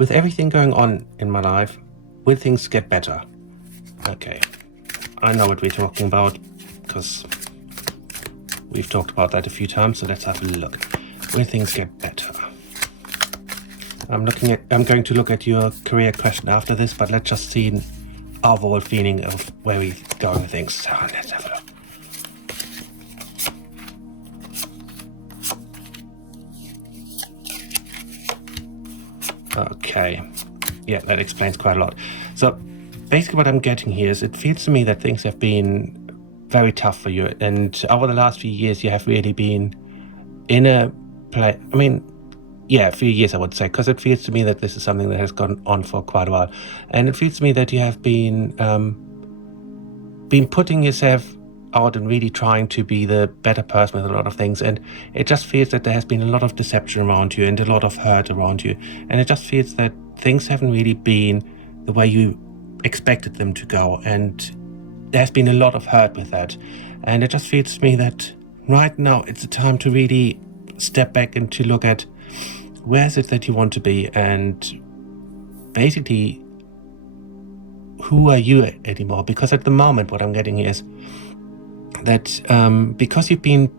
with everything going on in my life, will things get better? Okay, I know what we're talking about because we've talked about that a few times, so let's have a look. Will things get better? I'm going to look at your career question after this, but let's just see an overall feeling of where we're going with things. So let's have a look. Okay, yeah, that explains quite a lot. So basically what I'm getting here is it feels to me that things have been very tough for you, and over the last few years you have really been in a a few years I would say, because it feels to me that this is something that has gone on for quite a while, and it feels to me that you have been putting yourself out and really trying to be the better person with a lot of things, and it just feels that there has been a lot of deception around you and a lot of hurt around you, and it just feels that things haven't really been the way you expected them to go, and there has been a lot of hurt with that. And it just feels to me that right now it's a time to really step back and to look at where is it that you want to be, and basically who are you anymore. Because at the moment what I'm getting here is that because you've been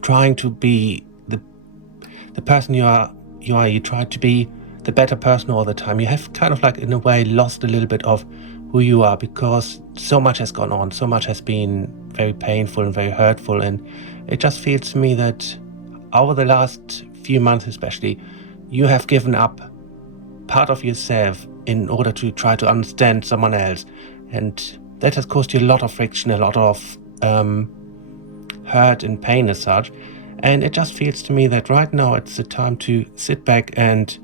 trying to be the person you try to be the better person all the time. You have kind of like in a way lost a little bit of who you are, because so much has gone on, so much has been very painful and very hurtful, and it just feels to me that over the last few months especially, you have given up part of yourself in order to try to understand someone else, and that has caused you a lot of friction, a lot of hurt and pain as such. And it just feels to me that right now it's the time to sit back and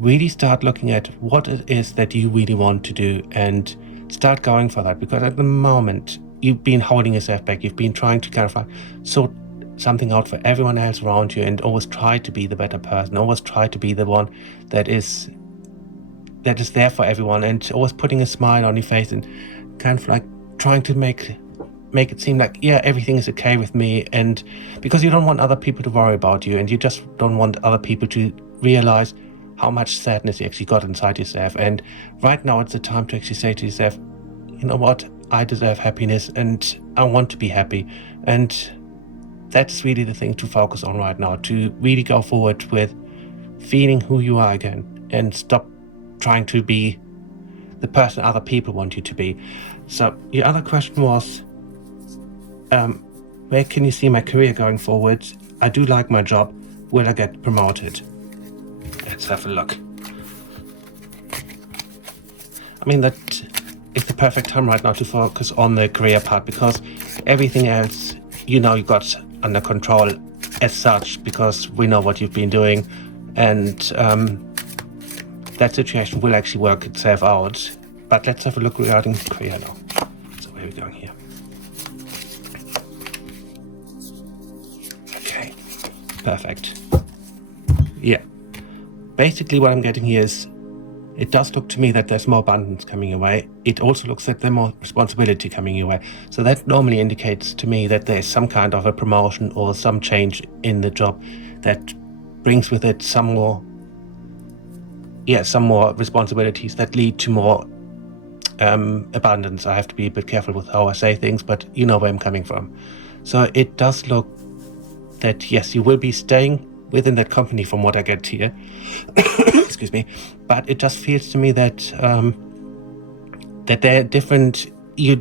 really start looking at what it is that you really want to do and start going for that. Because at the moment you've been holding yourself back, you've been trying to kind of like sort something out for everyone else around you, and always try to be the better person, always try to be the one that is there for everyone, and always putting a smile on your face and kind of like trying to make it seem like, yeah, everything is okay with me. And because you don't want other people to worry about you, and you just don't want other people to realize how much sadness you actually got inside yourself. And right now it's the time to actually say to yourself, you know what, I deserve happiness and I want to be happy. And that's really the thing to focus on right now, to really go forward with feeling who you are again and stop trying to be the person other people want you to be. So the other question was, where can you see my career going forward? I do like my job. Will I get promoted? Let's have a look. I mean, that is the perfect time right now to focus on the career part, because everything else, you got under control as such, because we know what you've been doing, and that situation will actually work itself out. But let's have a look regarding career now. So where are we going here? Okay, perfect. Yeah. Basically what I'm getting here is, it does look to me that there's more abundance coming your way. It also looks like there's more responsibility coming your way. So that normally indicates to me that there's some kind of a promotion or some change in the job that brings with it some more responsibilities that lead to more abundance. I have to be a bit careful with how I say things, but you know where I'm coming from. So it does look that, yes, you will be staying within that company from what I get here. Excuse me. But it just feels to me that that they're different. Your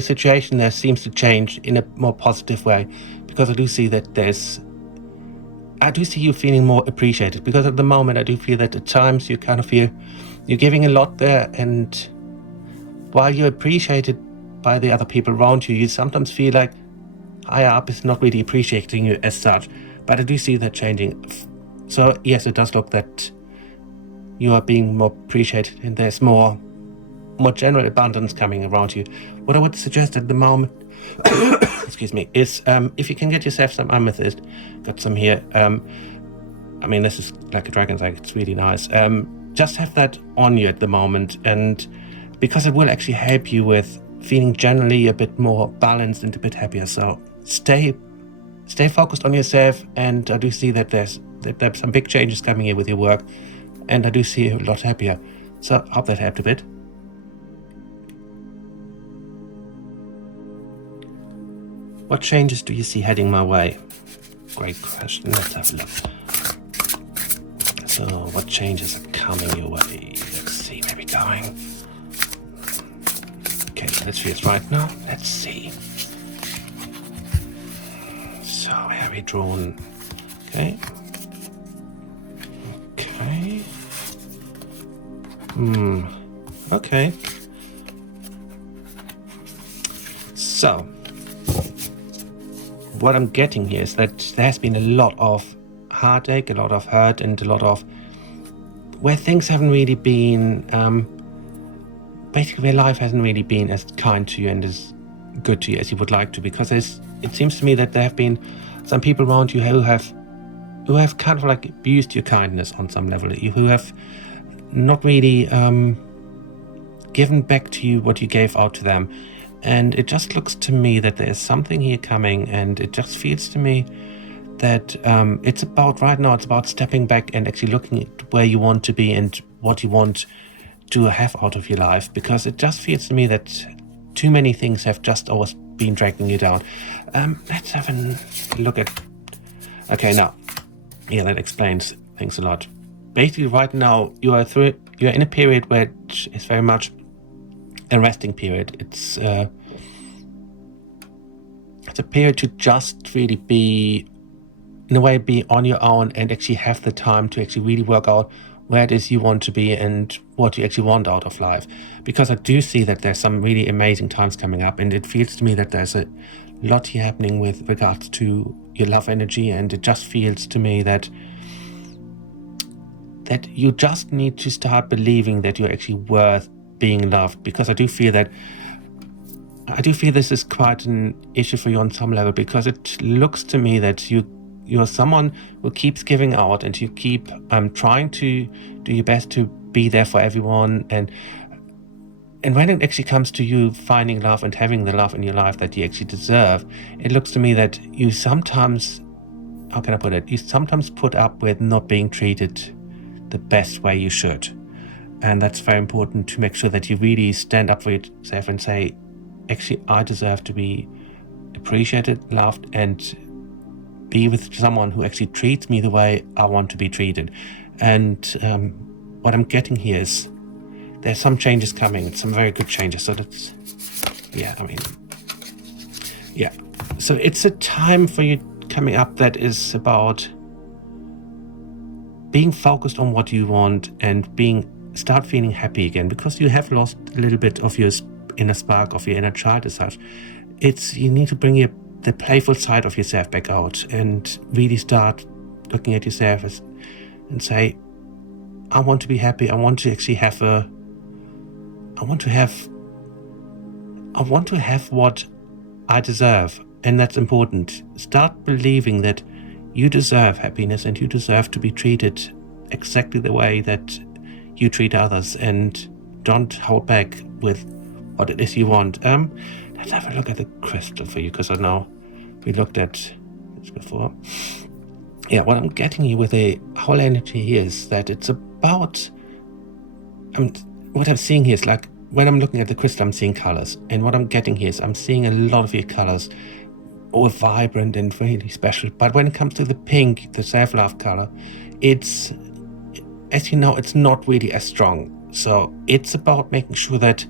situation there seems to change in a more positive way, because I do see you feeling more appreciated, because at the moment I do feel that at times you kind of feel you're giving a lot there, and while you're appreciated by the other people around you, you sometimes feel like higher up is not really appreciating you as such. But I do see that changing. So yes, it does look that you are being more appreciated, and there's more general abundance coming around you. What I would suggest at the moment, excuse me, is if you can get yourself some amethyst, got some here. I mean, this is like a dragon's egg, it's really nice. Just have that on you at the moment, and because it will actually help you with feeling generally a bit more balanced and a bit happier. So stay focused on yourself, and I do see that there's some big changes coming here with your work. and I do see you a lot happier. So I hope that helped a bit. What changes do you see heading my way? Great question. Let's have a look. So what changes are coming your way? Let's see where we're going. Okay, let's see it right now. Let's see. So where are we drawn? Okay. Okay. Okay. So what I'm getting here is that there has been a lot of heartache, a lot of hurt, and a lot of where things haven't really been, basically where life hasn't really been as kind to you and as good to you as you would like to, because it seems to me that there have been some people around you who have kind of like abused your kindness on some level, who have not really given back to you what you gave out to them. And it just looks to me that there's something here coming, and it just feels to me that it's about stepping back and actually looking at where you want to be and what you want to have out of your life, because it just feels to me that too many things have just always been dragging you down. Let's have a look at... Okay, now, yeah, that explains things a lot. Basically, right now, you're in a period which is very much a resting period. It's a period to just really be, in a way, be on your own and actually have the time to actually really work out where it is you want to be and what you actually want out of life. Because I do see that there's some really amazing times coming up, and it feels to me that there's a lot here happening with regards to your love energy, and it just feels to me that you just need to start believing that you're actually worth being loved, because I do feel this is quite an issue for you on some level, because it looks to me that you're someone who keeps giving out, and you keep trying to do your best to be there for everyone, and when it actually comes to you finding love and having the love in your life that you actually deserve, it looks to me that you sometimes, how can I put it, you sometimes put up with not being treated the best way you should. And that's very important, to make sure that you really stand up for yourself and say, actually, I deserve to be appreciated, loved, and be with someone who actually treats me the way I want to be treated. And what I'm getting here is there's some changes coming, some very good changes. So that's, So it's a time for you coming up that is about being focused on what you want and start feeling happy again, because you have lost a little bit of your inner spark, of your inner child as such. You need to bring the playful side of yourself back out and really start looking at yourself and say, I want to be happy. I want to actually have what I deserve, and that's important. Start believing that you deserve happiness and you deserve to be treated exactly the way that you treat others, and don't hold back with what it is you want. Let's have a look at the crystal for you, because I know we looked at this before. Yeah, what I'm getting here with the whole energy here is that it's about, what I'm seeing here is like, when I'm looking at the crystal, I'm seeing colors, and what I'm getting here is I'm seeing a lot of your colors, all vibrant and really special. But when it comes to the pink, the self-love color, it's, as you know, it's not really as strong. So it's about making sure that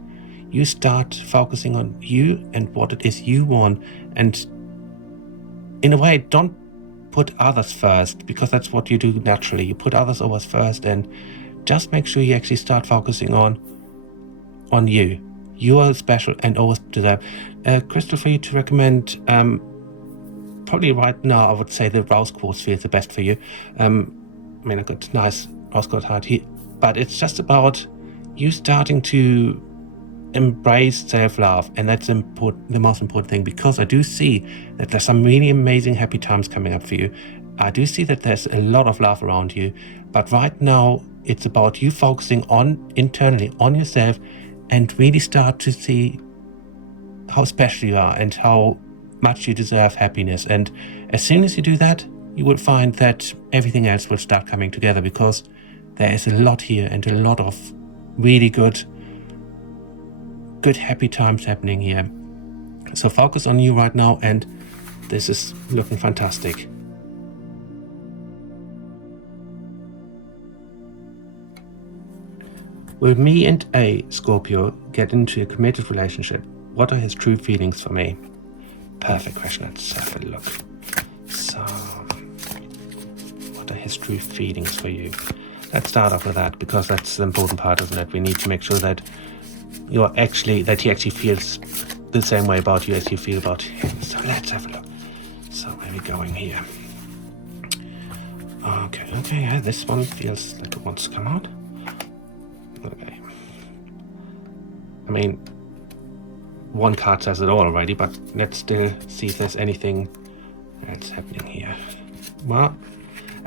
you start focusing on you and what it is you want, and in a way, don't put others first, because that's what you do naturally. You put others always first, and just make sure you actually start focusing on you. You are special and always deserve. Crystal for you to recommend, probably right now I would say the rose quartz feels the best for you. I've got nice rose quartz heart here, but it's just about you starting to embrace self-love, and that's the most important thing, because I do see that there's some really amazing happy times coming up for you. I do see that there's a lot of love around you, but right now it's about you focusing internally on yourself, and really start to see how special you are and how much you deserve happiness. And as soon as you do that, you will find that everything else will start coming together, because there is a lot here and a lot of really good happy times happening here. So focus on you right now, and this is looking fantastic. Will me and a Scorpio get into a committed relationship? What are his true feelings for me? Perfect question. Let's have a look. So, what are his true feelings for you? Let's start off with that, because that's the important part, isn't it? We need to make sure that he actually feels the same way about you as you feel about him. So let's have a look. So where are we going here? Okay, yeah, this one feels like it wants to come out. Okay. I mean, one card says it all already, but let's still see if there's anything else happening here. Well,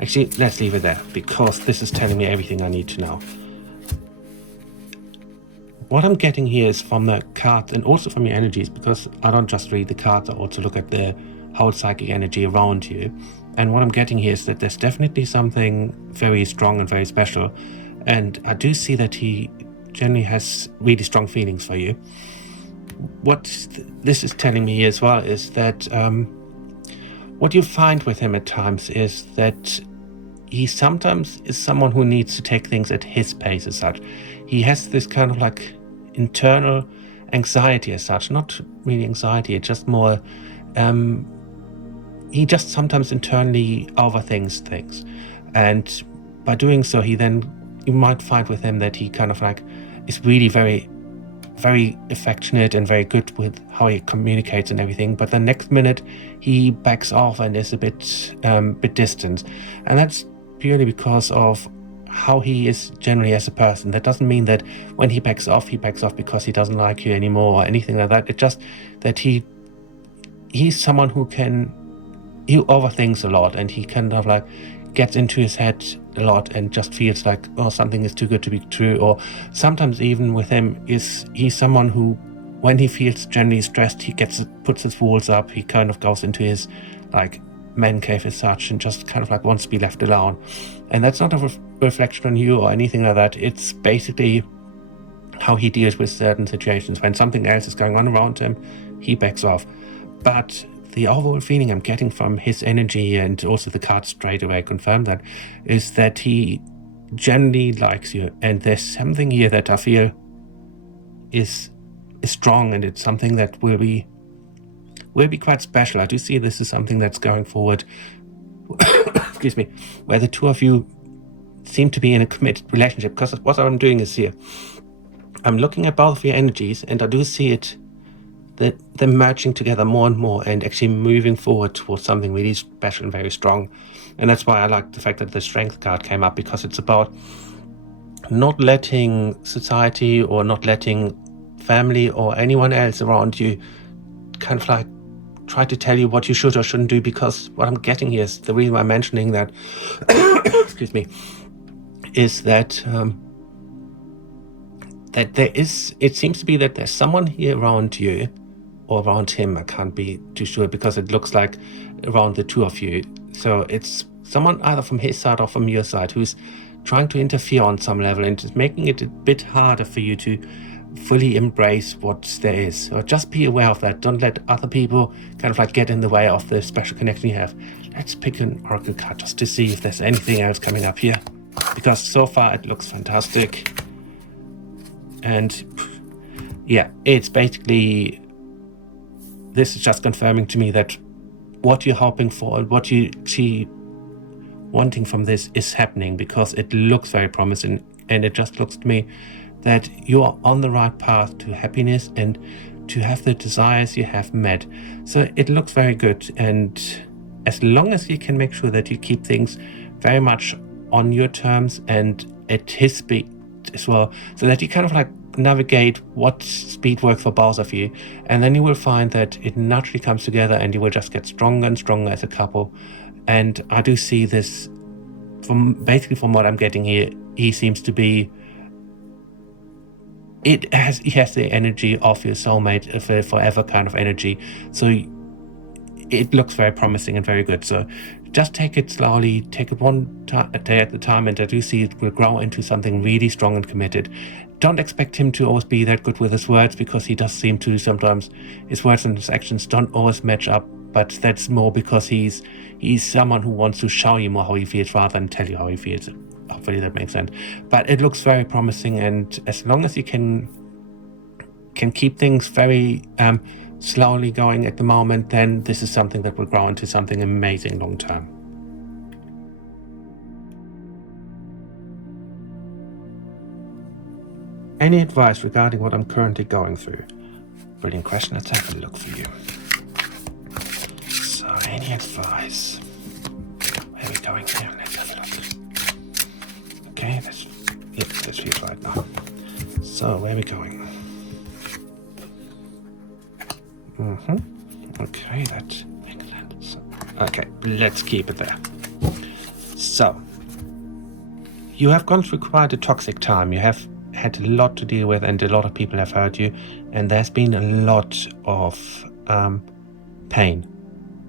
actually, let's leave it there, because this is telling me everything I need to know. What I'm getting here is from the cards and also from your energies, because I don't just read the cards, I also look at the whole psychic energy around you. And what I'm getting here is that there's definitely something very strong and very special. And I do see that he generally has really strong feelings for you. What this is telling me as well is that what you find with him at times is that he sometimes is someone who needs to take things at his pace as such. He has this kind of like internal anxiety as such, not really anxiety, it's just more, he just sometimes internally overthinks things. And by doing so, you might find with him that he kind of like is really very, very affectionate and very good with how he communicates and everything, but the next minute he backs off and is a bit distant. And that's purely because of how he is generally as a person. That doesn't mean that when he backs off because he doesn't like you anymore or anything like that. It's just that he's someone who overthinks a lot, and he kind of like gets into his head a lot and just feels like, oh, something is too good to be true. Or sometimes even with him he's someone who, when he feels generally stressed, he puts his walls up, he kind of goes into his like man cave as such and just kind of like wants to be left alone. And that's not a reflection on you or anything like that. It's basically how he deals with certain situations. When something else is going on around him, he backs off. But the overall feeling I'm getting from his energy, and also the cards straight away confirm that, is that he generally likes you. And there's something here that I feel is strong, and it's something that will be quite special. I do see this is something that's going forward excuse me, where the two of you seem to be in a committed relationship. Because what I'm doing is here, I'm looking at both of your energies, and I do see it, that they're merging together more and more and actually moving forward towards something really special and very strong. And that's why I like the fact that the Strength card came up, because it's about not letting society or not letting family or anyone else around you kind of like try to tell you what you should or shouldn't do. Because what I'm getting here is, the reason why I'm mentioning that excuse me, is that that it seems to be that there's someone here around you, or around him, I can't be too sure, because it looks like around the two of you. So it's someone either from his side or from your side who's trying to interfere on some level, and is making it a bit harder for you to fully embrace what there is. So just be aware of that. Don't let other people kind of like get in the way of the special connection you have. Let's pick an oracle card just to see if there's anything else coming up here, because so far it looks fantastic. And yeah, it's basically, this is just confirming to me that what you're hoping for and what you see wanting from this is happening, because it looks very promising. And it just looks to me that you are on the right path to happiness and to have the desires you have met. So it looks very good. And as long as you can make sure that you keep things very much on your terms and at his speed as well, so that you kind of like navigate what speed works for both of you, and then you will find that it naturally comes together, and you will just get stronger and stronger as a couple. And I do see this from what I'm getting here. He seems to be, he has the energy of your soulmate, of a forever kind of energy. So it looks very promising and very good. So just take it slowly, take it one day at a time, and I do see it will grow into something really strong and committed. Don't expect him to always be that good with his words, because he does seem to sometimes, his words and his actions don't always match up, but that's more because he's someone who wants to show you more how he feels rather than tell you how he feels. Hopefully that makes sense. But it looks very promising, and as long as you can keep things very slowly going at the moment, then this is something that will grow into something amazing long term. Any advice regarding what I'm currently going through? Brilliant question. Let's have a look for you. So, any advice? Where are we going here? Let's have a look. Okay, this feels right now. So, where are we going? Okay, that makes sense. Okay, let's keep it there. So, you have gone through quite a toxic time. You have had a lot to deal with, and a lot of people have hurt you, and there's been a lot of pain.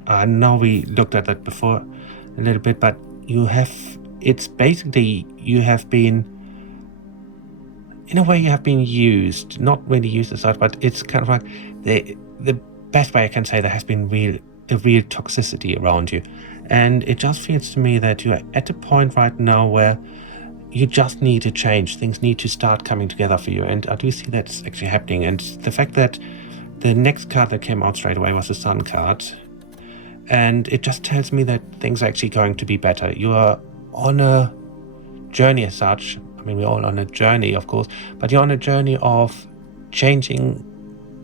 I know we looked at that before a little bit, but it's basically, you have been, in a way, you have been used, not really used as such, but it's kind of like the best way I can say, there has been a real toxicity around you. And it just feels to me that you are at a point right now where you just need to change. Things need to start coming together for you. And I do see that's actually happening. And the fact that the next card that came out straight away was the Sun card. And it just tells me that things are actually going to be better. You are on a journey as such. I mean, we're all on a journey, of course, but you're on a journey of changing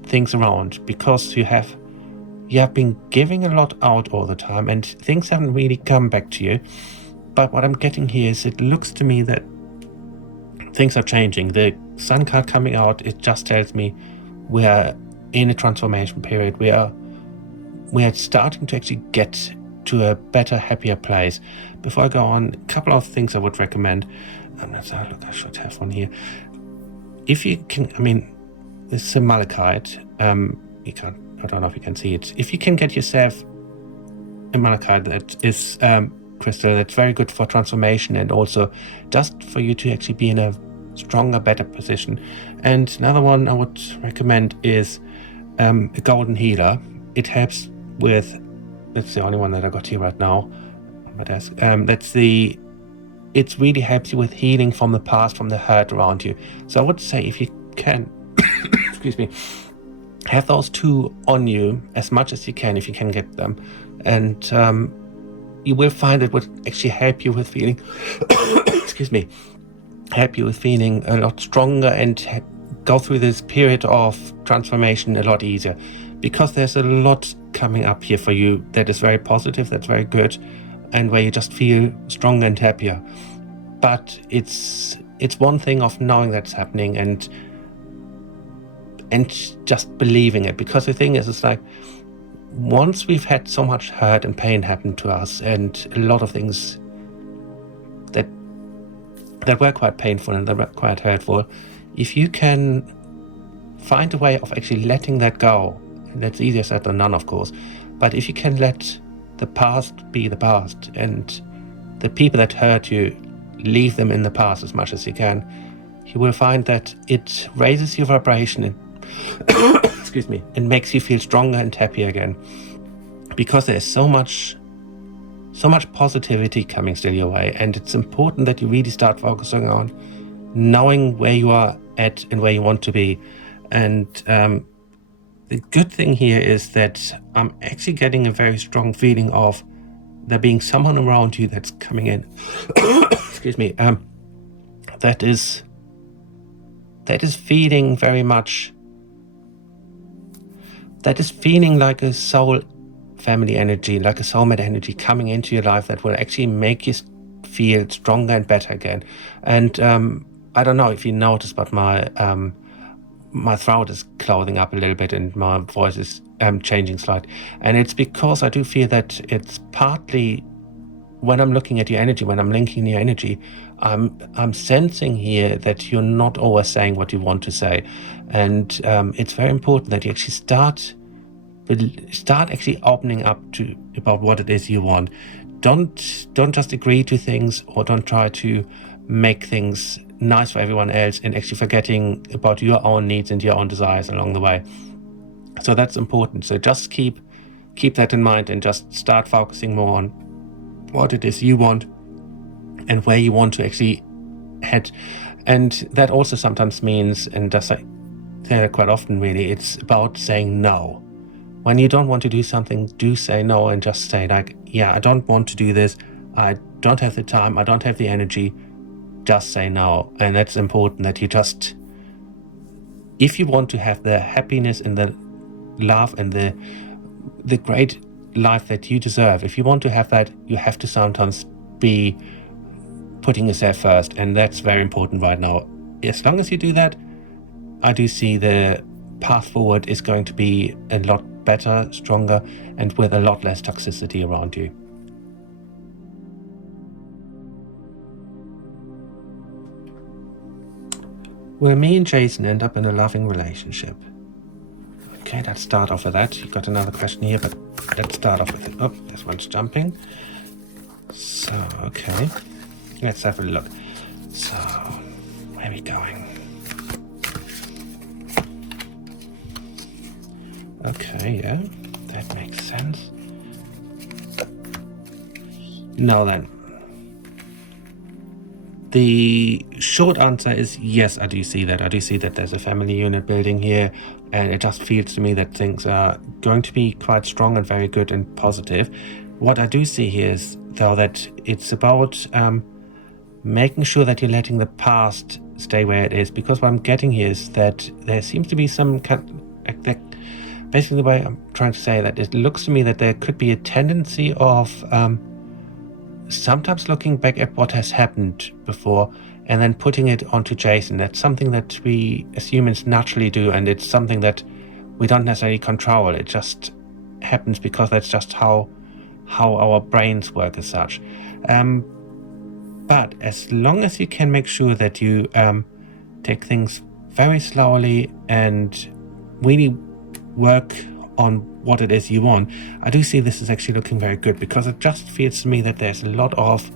things around, because you have been giving a lot out all the time, and things haven't really come back to you. But what I'm getting here is, it looks to me that things are changing. The Sun card coming out, it just tells me we're in a transformation period. We're starting to actually get to a better, happier place. Before I go on, a couple of things I would recommend. Let's have a look. I should have one here. If you can, I mean, this is a malachite. You can't, I don't know if you can see it. If you can get yourself a malachite that is crystal, that's very good for transformation, and also just for you to actually be in a stronger, better position. And another one I would recommend is a golden healer. It helps with, it's the only one that I got here right now on my desk. It really helps you with healing from the past, from the hurt around you. So I would say, if you can, excuse me, have those two on you as much as you can, if you can get them. And you will find it would actually help you with feeling, excuse me, help you with feeling a lot stronger, and go through this period of transformation a lot easier. Because there's a lot coming up here for you that is very positive, that's very good, and where you just feel stronger and happier. But it's one thing of knowing that's happening and just believing it. Because the thing is, it's like, once we've had so much hurt and pain happen to us, and a lot of things that were quite painful and that were quite hurtful, if you can find a way of actually letting that go, and that's easier said than done, of course, but if you can let the past be the past, and the people that hurt you, leave them in the past as much as you can, you will find that it raises your vibration and excuse me, and makes you feel stronger and happier again. Because there's so much positivity coming still your way, and it's important that you really start focusing on knowing where you are at and where you want to be. And the good thing here is that I'm actually getting a very strong feeling of there being someone around you that's coming in excuse me, that is feeling very much, that is feeling like a soul family energy, like a soulmate energy coming into your life that will actually make you feel stronger and better again. And I don't know if you noticed, but my throat is clouding up a little bit and my voice is changing slightly. And it's because I do feel that it's partly, when I'm looking at your energy, when I'm linking your energy, I'm sensing here that you're not always saying what you want to say. And it's very important that you actually start but start actually opening up to about what it is you want. Don't just agree to things, or don't try to make things nice for everyone else and actually forgetting about your own needs and your own desires along the way. So that's important. So just keep that in mind and just start focusing more on what it is you want and where you want to actually head. And that also sometimes means, and I say that quite often really, it's about saying no. When you don't want to do something, do say no and just say like, yeah, I don't want to do this. I don't have the time. I don't have the energy. Just say no. And that's important, that you just, if you want to have the happiness and the love and the great life that you deserve, if you want to have that, you have to sometimes be putting yourself first. And that's very important right now. As long as you do that, I do see the path forward is going to be a lot better, stronger, and with a lot less toxicity around you. Will me and Jason end up in a loving relationship? Okay, let's start off with that. You've got another question here, but let's start off with it. Oh, this one's jumping. So, okay. Let's have a look. So, where are we going? Okay, yeah, that makes sense. Now then, the short answer is yes, I do see that. I do see that there's a family unit building here, and it just feels to me that things are going to be quite strong and very good and positive. What I do see here is, though, that it's about making sure that you're letting the past stay where it is, because what I'm getting here is that there seems to be some kind of, basically the way I'm trying to say that, it looks to me that there could be a tendency of sometimes looking back at what has happened before and then putting it onto Jason. That's something that we as humans naturally do, and it's something that we don't necessarily control. It just happens because that's just how our brains work as such. But as long as you can make sure that you take things very slowly and really work on what it is you want, I do see this is actually looking very good, because it just feels to me that there's a lot of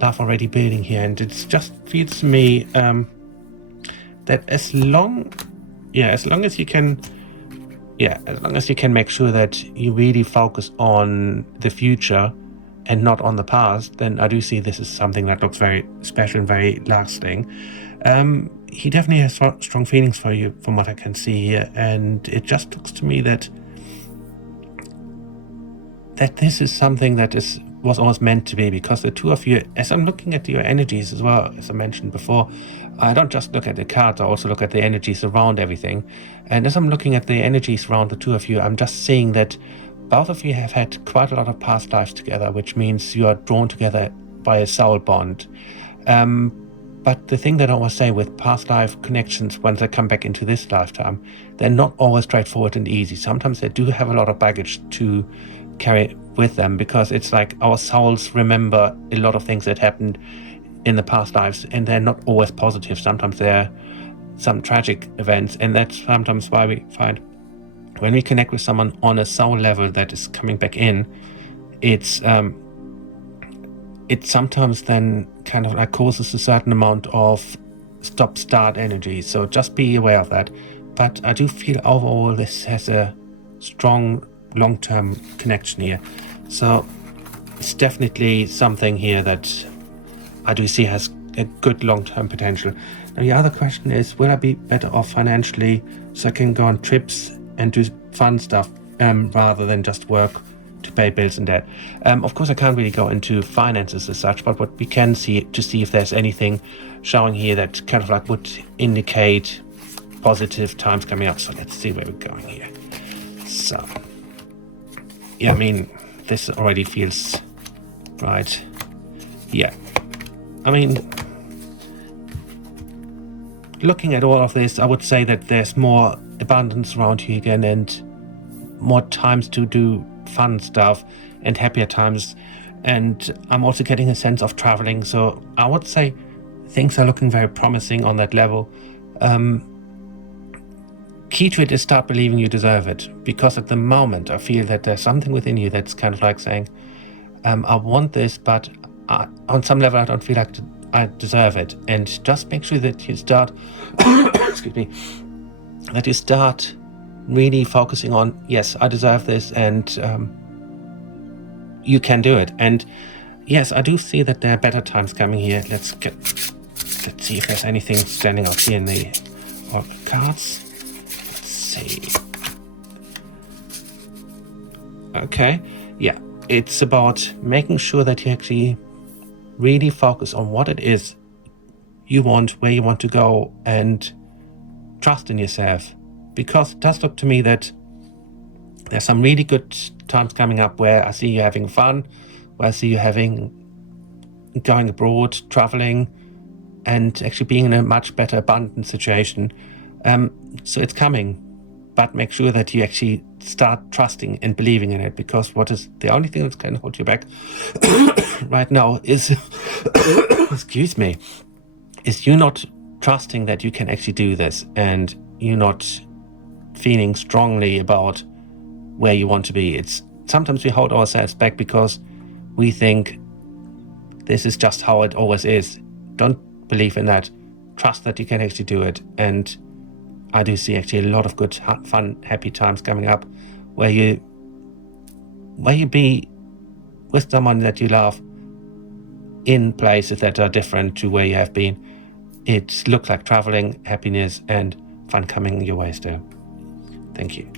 love already building here, and it just feels to me that as long as you can make sure that you really focus on the future and not on the past, then I do see this is something that looks very special and very lasting. He definitely has strong feelings for you from what I can see here, and it just looks to me that this is something that was almost meant to be, because the two of you, as I'm looking at your energies as well, as I mentioned before, I don't just look at the cards, I also look at the energies around everything. And as I'm looking at the energies around the two of you, I'm just seeing that both of you have had quite a lot of past lives together, which means you are drawn together by a soul bond. But the thing that I always say with past life connections, once they come back into this lifetime, they're not always straightforward and easy. Sometimes they do have a lot of baggage to carry with them, because it's like our souls remember a lot of things that happened in the past lives, and they're not always positive. Sometimes they're some tragic events, and that's sometimes why we find when we connect with someone on a soul level that is coming back in, it's sometimes then kind of like causes a certain amount of stop-start energy. So just be aware of that. But I do feel overall this has a strong long-term connection here. So it's definitely something here that I do see has a good long-term potential. Now the other question is, will I be better off financially so I can go on trips and do fun stuff rather than just work to pay bills and debt? Of course, I can't really go into finances as such, but what we can see to see if there's anything showing here that kind of like would indicate positive times coming up. So let's see where we're going here. So, yeah, I mean, this already feels right. Yeah, I mean, looking at all of this, I would say that there's more abundance around you again, and more times to do fun stuff and happier times. And I'm also getting a sense of traveling, so I would say things are looking very promising on that level. key to it is start believing you deserve it. Because at the moment, I feel that there's something within you that's kind of like saying, I want this, but on some level, I don't feel like I deserve it. And just make sure that you start, excuse me, that you start really focusing on, yes, I deserve this, and you can do it. And yes, I do see that there are better times coming here. Let's see if there's anything standing out here in the Oracle cards. Let's see. Okay, yeah, it's about making sure that you actually really focus on what it is you want, where you want to go, and trust in yourself. Because it does look to me that there's some really good times coming up where I see you having fun, where I see you going abroad, traveling, and actually being in a much better abundant situation. So it's coming, but make sure that you actually start trusting and believing in it, because what is the only thing that's going to hold you back right now is, excuse me, is you not trusting that you can actually do this, and you not feeling strongly about where you want to be. It's sometimes we hold ourselves back because we think this is just how it always is. Don't believe in that. Trust that you can actually do it. And I do see actually a lot of good, fun, happy times coming up where you be with someone that you love in places that are different to where you have been. It looks like traveling, happiness, and fun coming your way still. Thank you.